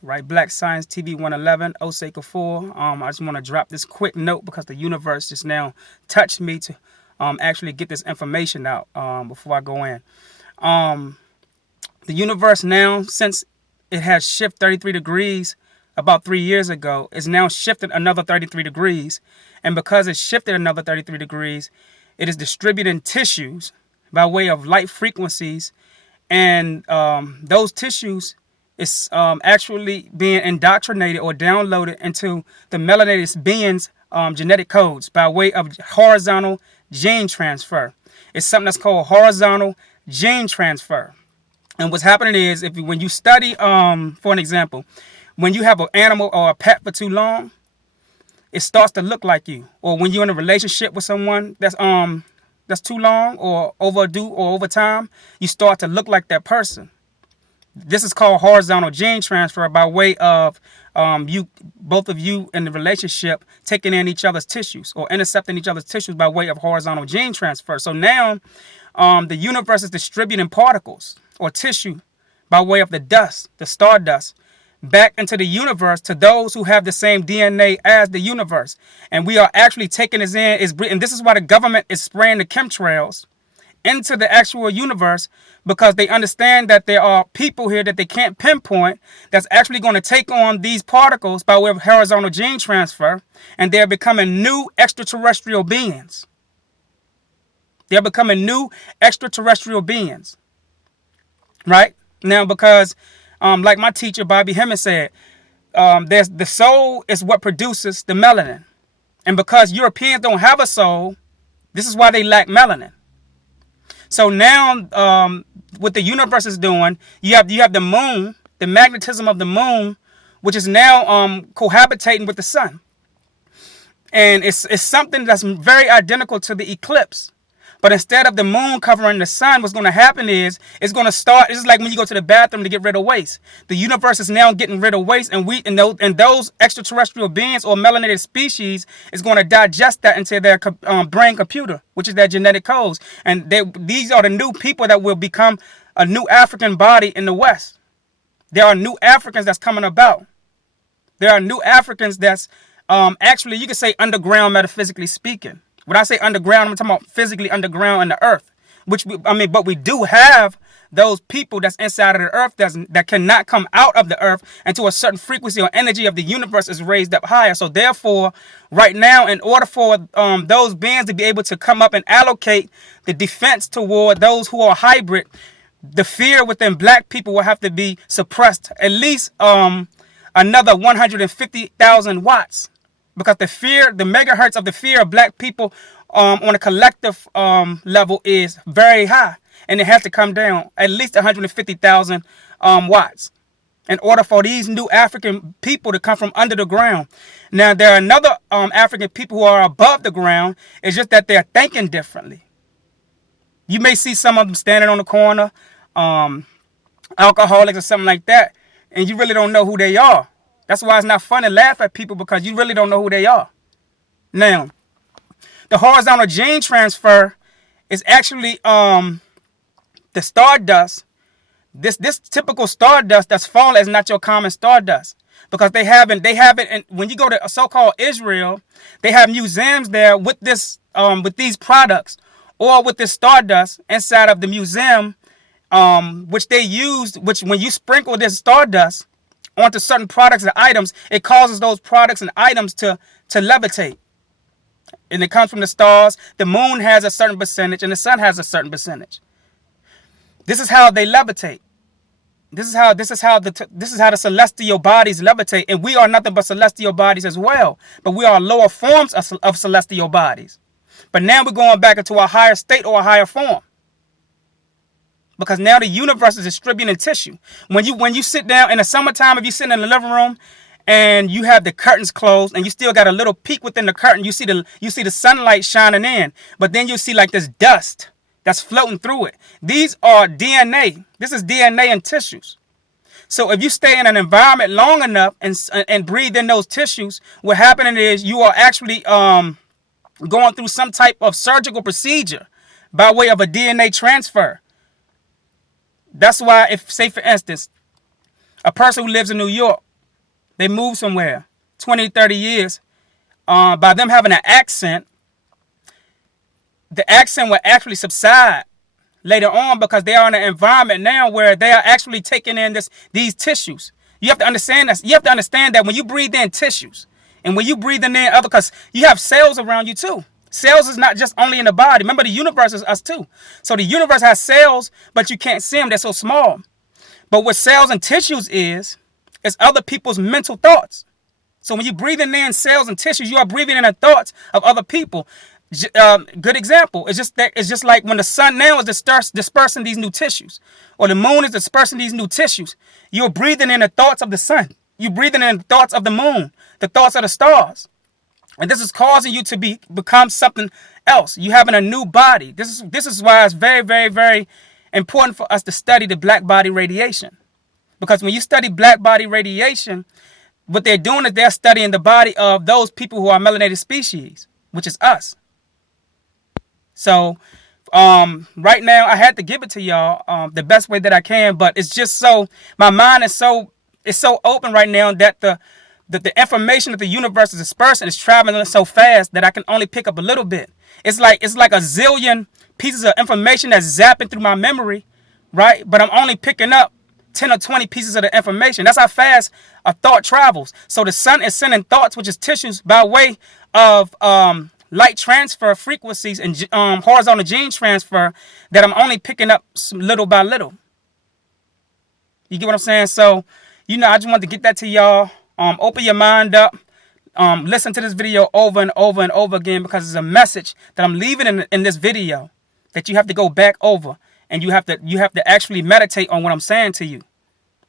Right, Black Science TV 111, Osei Kufuor. I just want to drop this quick note because the universe just now touched me to actually get this information out before I go in. The universe now, since it has shifted 33 degrees about 3 years ago, is now shifted another 33 degrees. And because it shifted another 33 degrees, it is distributing tissues by way of light frequencies. And those tissues is actually being indoctrinated or downloaded into the melanated beings' genetic codes by way of horizontal gene transfer. It's something that's called horizontal gene transfer. And what's happening is, when you study, for an example, when you have an animal or a pet for too long, it starts to look like you. Or when you're in a relationship with someone that's too long or overdue or over time, you start to look like that person. This is called horizontal gene transfer by way of both of you in the relationship taking in each other's tissues or intercepting each other's tissues by way of horizontal gene transfer. So now the universe is distributing particles or tissue by way of the dust, the stardust, back into the universe to those who have the same DNA as the universe. And we are actually taking this in, and this is why the government is spraying the chemtrails into the actual universe, because they understand that there are people here that they can't pinpoint that's actually going to take on these particles by way of horizontal gene transfer, and they're becoming new extraterrestrial beings. They're becoming new extraterrestrial beings. Right? Now, because like my teacher, Bobby Hemmings, said, there's the soul is what produces the melanin. And because Europeans don't have a soul, this is why they lack melanin. So now what the universe is doing, you have the moon, the magnetism of the moon, which is now cohabitating with the sun. And it's something that's very identical to the eclipse. But instead of the moon covering the sun, what's going to happen is it's going to start. It's like when you go to the bathroom to get rid of waste. The universe is now getting rid of waste, and those extraterrestrial beings or melanated species is going to digest that into their brain computer, which is their genetic codes. And these are the new people that will become a new African body in the West. There are new Africans that's coming about. There are new Africans that's actually, you could say, underground, metaphysically speaking. When I say underground, I'm talking about physically underground in the earth. But we do have those people that's inside of the earth that cannot come out of the earth until a certain frequency or energy of the universe is raised up higher. So therefore, right now, in order for those beings to be able to come up and allocate the defense toward those who are hybrid, the fear within black people will have to be suppressed at least another 150,000 watts. Because the megahertz of the fear of black people on a collective level is very high. And it has to come down at least 150,000 watts in order for these new African people to come from under the ground. Now, there are another African people who are above the ground. It's just that they're thinking differently. You may see some of them standing on the corner, alcoholics or something like that, and you really don't know who they are. That's why it's not fun to laugh at people, because you really don't know who they are. Now, the horizontal gene transfer is actually the stardust. This typical stardust that's fallen is not your common stardust, because they have it. And when you go to so-called Israel, they have museums there with with these products or with this stardust inside of the museum, which they used. Which when you sprinkle this stardust onto certain products and items, it causes those products and items to levitate. And it comes from the stars. The moon has a certain percentage and the sun has a certain percentage. This is how they levitate. This is how the celestial bodies levitate. And we are nothing but celestial bodies as well. But we are lower forms of celestial bodies. But now we're going back into a higher state or a higher form. Because now the universe is distributing tissue. When you sit down in the summertime, if you sit in the living room and you have the curtains closed and you still got a little peek within the curtain, you see the sunlight shining in. But then you see like this dust that's floating through it. These are DNA. This is DNA in tissues. So if you stay in an environment long enough and breathe in those tissues, what happening is you are actually going through some type of surgical procedure by way of a DNA transfer. That's why, if, say for instance, a person who lives in New York they move somewhere, 20, 30 years, by them having an accent, the accent will actually subside later on because they are in an environment now where they are actually taking in these tissues. You have to understand this. You have to understand that when you breathe in tissues and when you breathe in other, because you have cells around you too. Cells is not just only in the body. Remember, the universe is us too. So the universe has cells, but you can't see them. They're so small. But what cells and tissues is other people's mental thoughts. So when you're breathing in cells and tissues, you are breathing in the thoughts of other people. Good example. It's just like when the sun now is dispersing these new tissues, or the moon is dispersing these new tissues. You're breathing in the thoughts of the sun. You're breathing in the thoughts of the moon, the thoughts of the stars. And this is causing you to become something else. You having a new body. This is why it's very, very, very important for us to study the black body radiation. Because when you study black body radiation, what they're doing is they're studying the body of those people who are melanated species, which is us. So right now I had to give it to y'all the best way that I can, but it's just so my mind is so open right now that the information that the universe is dispersing is traveling so fast that I can only pick up a little bit. It's like a zillion pieces of information that's zapping through my memory, right? But I'm only picking up 10 or 20 pieces of the information. That's how fast a thought travels. So the sun is sending thoughts, which is tissues, by way of light transfer frequencies and horizontal gene transfer that I'm only picking up little by little. You get what I'm saying? So, I just wanted to get that to y'all. Open your mind up. Listen to this video over and over and over again, because it's a message that I'm leaving in this video that you have to go back over, and you have to actually meditate on what I'm saying to you.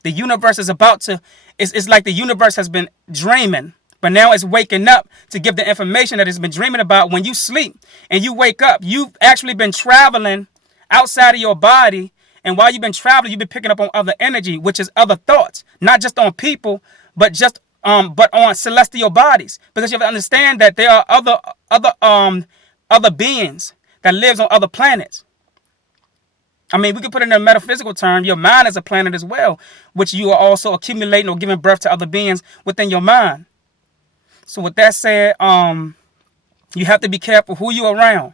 The universe is about to, it's like the universe has been dreaming, but now it's waking up to give the information that it's been dreaming about. When you sleep and you wake up, you've actually been traveling outside of your body. And while you've been traveling, you've been picking up on other energy, which is other thoughts, not just on people, but but on celestial bodies. Because you have to understand that there are other beings that lives on other planets. I mean, we could put it in a metaphysical term. Your mind is a planet as well, which you are also accumulating or giving birth to other beings within your mind. So with that said, you have to be careful who you're around.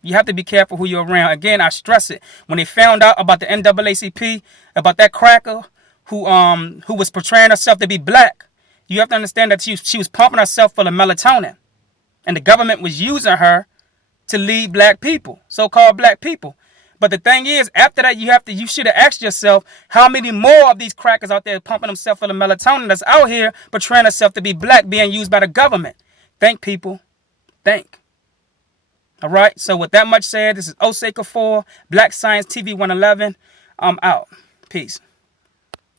You have to be careful who you're around. Again, I stress it. When they found out about the NAACP, about that cracker who was portraying herself to be black, you have to understand that she was pumping herself full of melatonin. And the government was using her to lead black people, so-called black people. But the thing is, after that, you should have asked yourself, how many more of these crackers out there pumping themselves full of melatonin that's out here portraying themselves to be black, being used by the government? Think, people. Think. All right. So with that much said, this is Osei Kufuor, Black Science TV 111. I'm out. Peace.